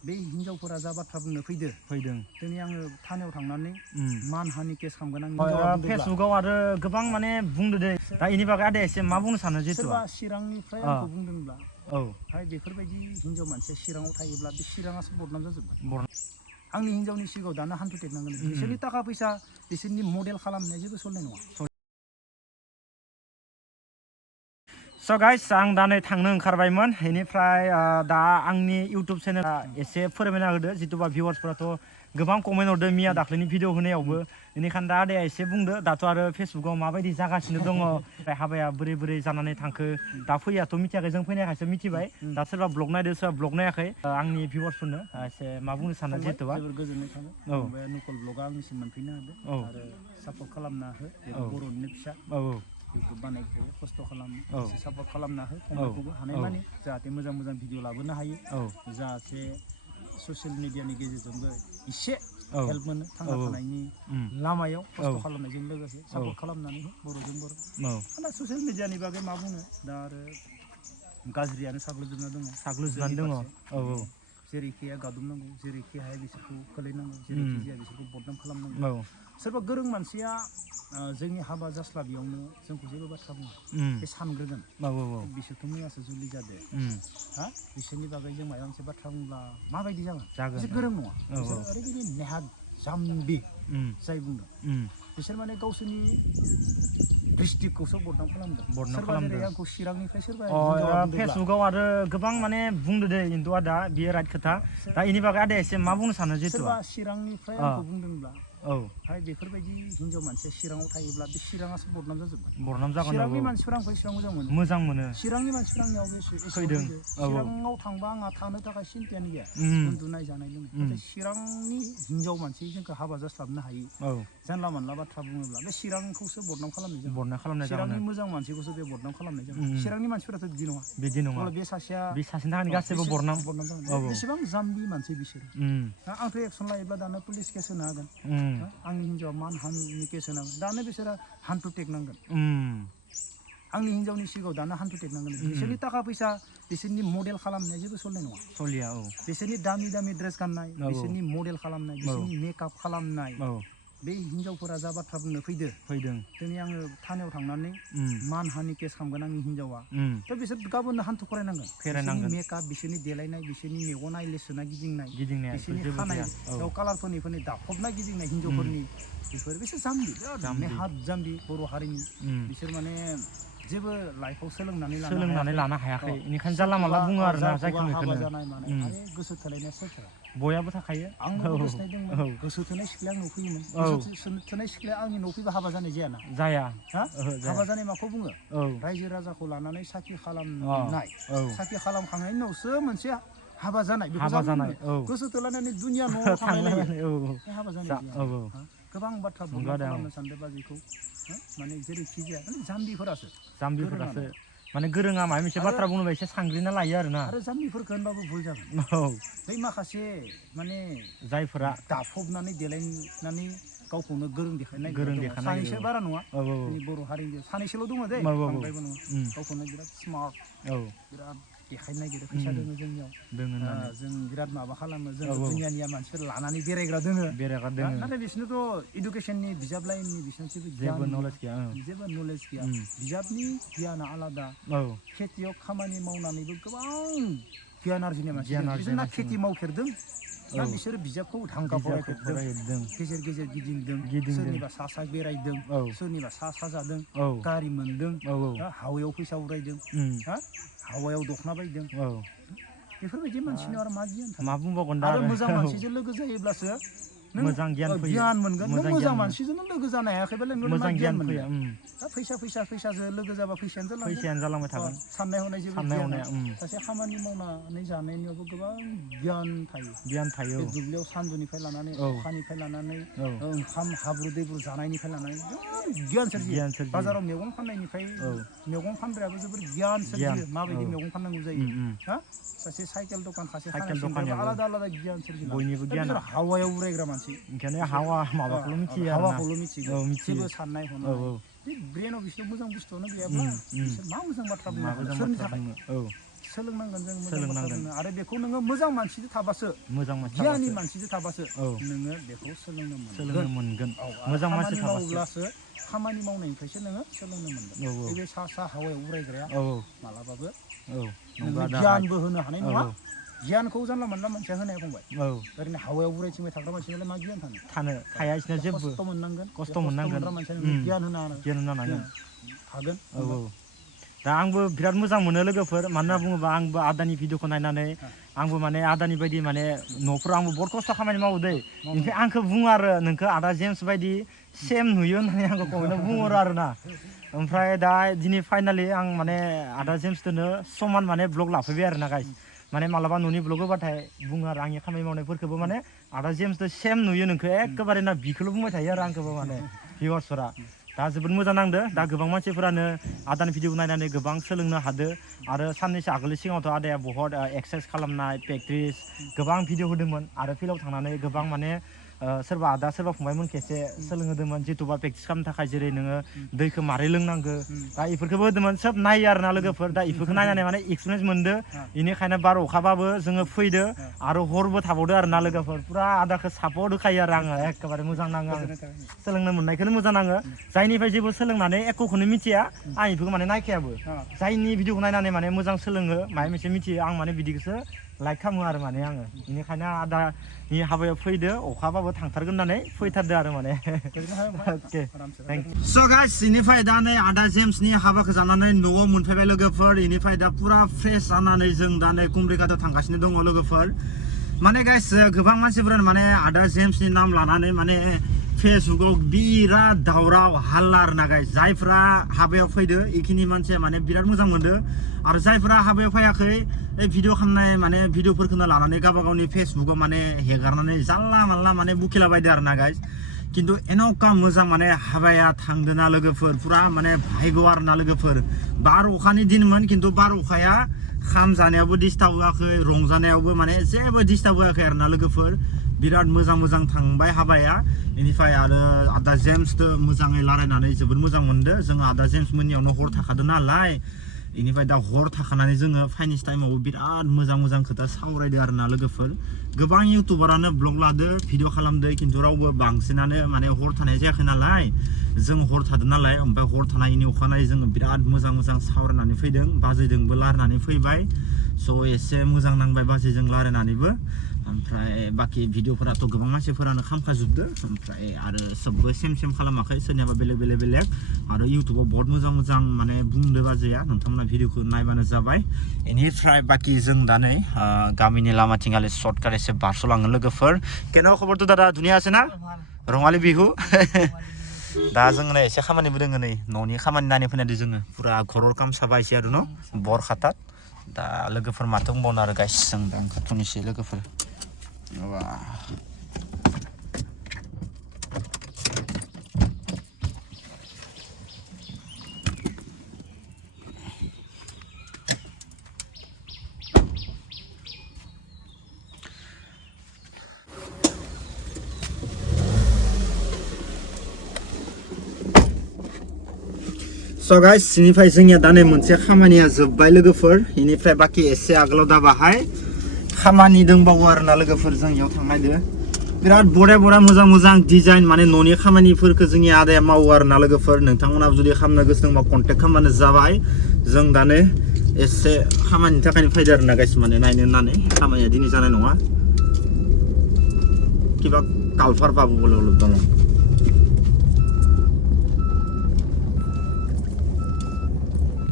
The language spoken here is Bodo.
बे हिनजावफोरा जा बाथ्रा बुंनो फैदों दिनै आङो थानायाव थांनानै मानहानि केस खालामगोन आं फेसबुकाव आरो गोबां माने बुंदो दे दा इनि बागै आदाया एसे मा बुंनो सानो जितु सोरबा चिरांनिफ्राय आंखौ बुंदोंब्ला हाय बेफोरबायदि हिनजाव मानसिया चिराङाव थायोब्ला बे चिराङासो बदनाम जाजोबबाय आंनि हिनजावनि सिगाङाव दानो हान्थु टेकनांगोन बिसोरनि थाखा फैसा बिसोरनि मडेल खालामनाया जेबो सलिनाय नङा स' गाइस आं दा नै थांनो ओंखारबायमोन बेनिफ्राय दा आंनि इउटुब चेनेला एसे फोरमायना होदो जितुबा भिउवार्सफोराथ' गोबां कमेन्ट हरदों मिया दाख्लैनि भिडिअ होनायावबो बेनिखायनो दा आदाया एसे बुंदो दाथ' आरो फेसबुकाव माबायदि जागासिनो दङ ओमफ्राय हाबाया बोरै जानानै थांखो दा फैयाथ' मिथियाखै जों फैनायखायसो मिथिबाय दा सोरबा ब्लग नायदो सोरबा ब्लग नायाखै आंनि भिउवार्सफोरनो एसे मा बुंनो सानो जितुबा जोबोर गोजोननाय थाबाय नुकल ब्लगा आंनिसिम मोनफैनो हादों आरो सापर्ट खालामना हो बर'निनो फिसा इउटुब बानायखौ खस्थ' खालामो एसे सापर्ट खालामना हो फंबायखौबो हानायमानि जाहाथे मोजां भिडिअ लाबोनो हायो जाहाथे ससियेल मिडियानि गेजेरजोंबो एसे हेल्प मोनो थांना थानायनि लामायाव खस्थ' खालामनायजों लोगोसे सापर्ट खालामनानै हो बर'जों बर' दा ससियेल मिडियानि बागै मा बुंनो दा आरो गाज्रियानो साग्लोबजोबनानै दङ जेरैखि हाया गादबनांगौ जेरैखि हाया बिसोरखौ खोलैनांगौ जेरैखि जाया बिसोरखौ बदनाम खालामनांगौ सोरबा गोरों मानसिया जोंनि हाबा जास्लाबियावनो जोंखौ जेबो बाथ्रा बुङा बे सानग्रोगोन बिसोरथ' मैयासो जुलि जादो हा बिसोरनि बागै जों माबा मोनसे बाथ्रा बुंब्ला माबायदि जागोन बिसोर गोरों नङा बिसोर ओरैबायदि नेहाद जाम्बि जाय बुंदों बिसोर माने गावसोरनि डिस्ट्रिक्टखौसो बदनाम खालामदों सोरबा जेरै आंखौ चिरांनिफ्राय सोरबा फेसबुकाव आरो गोबां माने बुंदो दे खिन्थु दा बियो राइट खोथा दा इनि बागै आदाया एसे मा बुंनो सानो जितु सोरबा चिरांनिफ्राय आंखौ बुंदोंब्ला हाय बेफोरबायदि हिनजाव मानसिया चिराङाव थायोब्ला बे चिराङासो बदनाम जाजोबबाय चिरांनि मानसिफोरा आंखौ एसेबां मोजां मोनो चिरांनि मानसिफोरा आंनियाव फैदों चिराङाव थांबा आंहा थानो थाखाय सिन्थायानो गैया उन्दुनाय जानाय लोंनाय नाथाय चिरांनि हिनजाव मानसि जोंखौ हाबा जास्लाबनो हायि जानला मानला बाथ्रा बुङोब्ला बे चिरांखौसो बदनाम खालामनाय जागोन चिरांनि मोजां मानसिखौसो बे बदनाम खालामनाय जागोन चिरांनि मानसिफोराथ' बिदि नङा बे सासेया सासेनि थाखाय गासैबो बदनाम जागोन बेसेबां जाम्बि मानसि बिसोरो आंथ' एक्सन लायोब्ला दानो पुलिस केस होनो हागोन आंनि हिनजावा मानहानि केस होनांगोन दानो बिसोरो हान्थु टेकनांगोन आंनि हिनजावनि सिगाङाव दानो हान्थु टेकनांगोन बिसोरनि थाखा फैसा बिसोरनि मडेल खालामनाया जेबो सलिनाय नङा बिसोरनि दामि ड्रेस गाननाय बिसोरनि मडेल खालामनाय बिसोरनि मेकआप खालामनाय बे हिनजावफोरा जा बाथ्रा बुंनो फैदों दिनै आङो थानायाव थांनानै मानहानि केस खालामगोन आंनि हिनजावा थ' बिसोर गाबोननो हान्थु फरायनांगोन बिसोरनि मेकआप बिसोरनि देलायनाय बिसोरनि मेगन आइलेस सोना गिदिंनाय बिसोरनि खानायाव कालारफोरनि दाफबना गिदिंनाय हिनजावफोरनि बिसोर जाम्बि बिराद नेहाद जाम्बि बर' हारिनि बिसोर माने जेबो लाइफआव सोलोंनानै लानो हायाखै बेनिखायनो जानला मानला बुङो आरो ना जायखौ हाबा जानाय मानाय आरो गोसो थोलायनाया सोर थाया बयहाबो थाखायो आंबो गोसो थोनायदोंमोन गोसो थोनाय सिख्लाया आंनाव फैयोमोन गोसो थोनाय सिख्लाया आंनि न'आव फैबा हाबा जानाय जाया हाबा जानाय माखौ बुङो रायजो राजाखौ लानानै साखि खालामनाय साखि खालामखांनायनि उनावसो मोनसे हाबा जानाय गोसो थोलायनानै दुनिया न'आव थांलायनाय हाबा जानाय गोबां बाथ्रा बुंनो खालामनो सानदों बाजिखौ माने जेरैखि जाया माने जाम्बिफोरासो माने गोरोङा माबा मोनसे बाथ्रा बुङोबा एसे सांग्रिना लायो आरोना आरो जाम्बिफोरखौ होनबाबो भुल जागोन बै माखासे माने जायफोरा दाफबनानै देलायनानै गावखौनो गोरों देखायनाय सानैसो बारा नङा जोंनि बर' हारिनि सानैसोल' दङ दे बांद्रायबो नङा गावखौनो बिराद स्मार्ट बिराद देखायनो नागिरो फैसा दोङो जोंनियाव जों बिराद माबा खालामो जों दुनियानिया मानसिफोर लानानै बेरायग्रा दोङो नाथाय बिसोरनोथ' इडुकेसननि बिजाब लाइननि बिसोरनो जेबो नलेज गैया बिजाबनि गियाना आलादा खेथियाव खामानि मावनानैबो गोबां गियान आरजिनाय मानसि बिसोरना खेथि मावफेरदों ना बिसोरो बिजाबखौ धांगा फरायफेरदों गेजेर गेजेर गिदिंदों सोरनिबा सा बेरायदों सोरनिबा सा जादों गारि मोनदों हावायाव फैसा उरायदों हावायाव दखना बायदों बेफोरबायदि मानसिनाव आरो मा गियान थानो आरो मोजां मानसिजों लोगो जायोब्लासो नों गियान मोनगोन नों मोजां मानसिजोंनो लोगो जानो हायाखैबालाय नों मा गियान मोनगोन दा फैसाजों लोगो जाबा फैसायानो जालांबाय थागोन साननाय हनाय जेबो गियान सासे खामानि मावनानै जानायनियावबो गोबां गियान थायो बे दुब्लियाव सानदुंनिफ्राय लानानै अखानिफ्राय लानानै ओंखाम हाब्रु दैब्रु जानायनिफ्राय लानानै गियान सोरजियो बाजाराव मैगं फाननायनिफ्राय मैगं फानग्रायाबो जोबोर गियान सोरजियो माबायदि मैगं फाननांगौ जायो सासे साइकेल दखान आलादा आलादा गियान सोरजियो बयनिबो गियान हावायाव उरायग्रा मानसि ओंखायनो हावाखौल' मिथिगौ जेबो साननाय हनाय बे ब्रेनाव बिसोर मोजां बुस्थुआनो गैयाब्ला बिसोर मा मोजां बाथ्रा बुंनो हागोन सोरनि थाखाय सोलोंनांगोन जों सोलोंनांगोन आरो बेखौ नोङो मोजां मानसिजों थाबासो गियानि मानसिजों थाबासो नोङो बेखौ सोलोंनो मोनगोन मोजां मानसि थाबासो खामानि मावनायनिफ्रायसो नोङो सोलोंनो मोनगोन बे सा हावायाव उरायग्राया मालाबाबो नोंनो गियानबो होनो हानाय नङा गियानखौ जानला मोनला मानसिया होनाया फंबाय ओरैनो हावायाव उरायथिंबाय थाग्रा मानसिनालाय मा गियान थानो हाया इसना जेबो खस्थ' मोननांगोन मानसिया गियान होनो हागोन दा आंबो बिराद मोजां मोनो लोगोफोर मानो होनना बुङोबा आंबो आदानि भिडिअखौ नायनानै आंबो माने आदानि बायदि माने न'फोराव आंबो बहुत खस्थ' खामानि मावो दै ओमफ्राय आंखौ बुङो आरो नोंखौ आदा जेम्स बायदि सेम नुयो होननानै आंखौ कमेन्टआव बुङो आरोना ओमफ्राय दा दिनै फाइनालि आं माने आदा जेम्सजोंनो समान माने ब्लग लाफैबाय आरोना गाइस माने मालाबा न'नि ब्लग होबाथाय बुङो आरो आंनि खामानि मावनायफोरखौबो माने आदा जेम्सजों सेम नुयो नोंखौ एखेबारे ना बिखौल' बुंबाय थायो आरो आंखौबो माने भिउवार्सफोरा दा जोबोद मोजां नांदो दा गोबां मानसिफोरानो आदानि भिडिअ नायनानै गोबां सोलोंनो हादो आरो साननैसो आगोलनि सिगाङावथ' आदाया बहुत एक्सारसाइस खालामनाय प्रेक्टिस गोबां भिडिअ होदोंमोन आरो फिल्डआव थांनानै गोबां माने सोरबा आदा सोरबा फंबायमोनखौ एसे सोलोंहोदोंमोन जिथुबा प्रेक्टिस खालामनो थाखाय जेरै नोङो दैखौ मारै लोंनांगौ दा इफोरखौबो होदोंमोन सोब नायो आरोना लोगोफोर दा इफोरखौ नायनानै माने एक्सपिरियेन्स मोनदो बेनिखायनो बार अखाबाबो जोङो फैदो आरो हरबो थाबावदो आरोना लोगोफोर पुरा आदाखौ सापर्ट होखायो आरो आङो एखेबारे मोजां नाङो आङो सोलोंनो मोननायखौनो मोजां नाङो जायनिफ्राय जेबो सोलोंनानै एकखौनो मिथिया आं बेफोरखौ माने नायखायाबो जायनि भिडिअखौ नायनानै माने मोजां सोलोङो माबा मोनसे मिथियो आं माने बिदिखौसो लाइक खालामो आरो माने आङो बेनिखायनो आदानि हाबायाव फैदो अखाबाबो थांथारगोन होननानै फैथारदो आरो माने अके स' गाइस बेनिफ्राय दा नै आदा जेम्सनि हाबाखौ जानानै न'आव मोनफैबाय लोगोफोर बेनिफ्राय दा पुरा फ्रेस जानानै जों दा नै कुमरिघाटआव थांगासिनो दङ लोगोफोर माने गाइस गोबां मानसिफोरानो माने आदा जेम्सनि नाम लानानै माने फेसबुकाव बिराद दावराव हाल्ला आरोना गाइस जायफ्रा हाबायाव फैदो इखिनि मानसिया माने बिराद मोजां मोनदो आरो जायफ्रा हाबायाव फैयाखै भिडिअ खालामनाय माने भिडिअफोरखौनो लानानै गावबा गावनि फेसबुकाव माने हेगारनानै जानला मानला माने बुखिलाबायदो आरोना गाइस खिन्थु एन'का मोजां माने हाबाया थांदोना लोगोफोर पुरा माने भाग्य आरोना लोगोफोर बार अखानि दिनमोन खिन्थु बार अखाया खाम जानायावबो डिस्टार्ब होआखै रंजानायावबो माने जेबो डिस्टार्ब होआखै आरोना लोगोफोर बिराद मोजां थांबाय हाबाया बेनिफ्राय आरो आदा जेम्सजों मोजाङै रायलायनानै जोबोद मोजां मोनदो जों आदा जेम्स मोननियावनो हर थाखादो नालाय बेनिफ्राय दा हर थाखानानै जोङो फाइनेस टाइमावबो बिराद मोजां खोथा सावरायदो आरोना लोगोफोर गोबां इउटुबारानो ब्लग लादो भिडिअ खालामदो खिन्थु रावबो बांसिनानो माने हर थानाय जायाखै नालाय जों हर थादों नालाय ओमफ्राय हर थानायनि अखानायै जोङो बिराद मोजां सावरायनानै फैदों बाजैजोंबो रायलायनानै फैबाय स' एसे मोजां नांबाय बाजैजों रायलायनानैबो ओमफ्राय बाखि भिडिअफोराथ' गोबां मानसिफोरानो खामखाजोबदो ओमफ्राय आरो सबबो सेम खालामाखै सोरनियाबा बेलेग आरो इउटुबाव बहुत मोजां माने बुंदो बाजैया नोंथांमोना भिडिअखौ नायबानो जाबाय बेनिफ्राय बाखि जों दा नै गामिनि लामाथिंगालि सर्टकाट एसे बारस'लाङो लोगोफोर केन' खबरथ' दादा धुनिया আছে ना रङालि बिहु दा जोङो एसे खामानिबो दोङो नै न'नि खामानि नायनो फैनायदो जोङो पुरा घरर काम साबा एसे आरो न' बर खातात दा लोगोफोर माथो बुंबावनो आरो गाइस जों दा ओंखारथ'नोसै लोगोफोर So guys, बेनिफ्राय जोंनिया दा नै मोनसे खामानिया जोबबाय लोगोफोर बेनिफ्राय बाखि एसे आगोलाव दा बाहाय खामानि दंबावो आरोना लोगोफोर जों इयाव थांनायदो बिराद बरा मोजां डिजाइन माने न'नि खामानिफोरखौ जोंनि आदाया मावो आरोना लोगोफोर नोंथांमोनाबो जुदि खालामनो गोसो दंबा कन्टेक्ट खालामबानो जाबाय जों दा नै एसे खामानिनि थाखायनो फैदो आरोना गाइस माने नायनो होननानै खामानिया दिनै जानाय नङा किबा कालफार बाबु बोलो दङ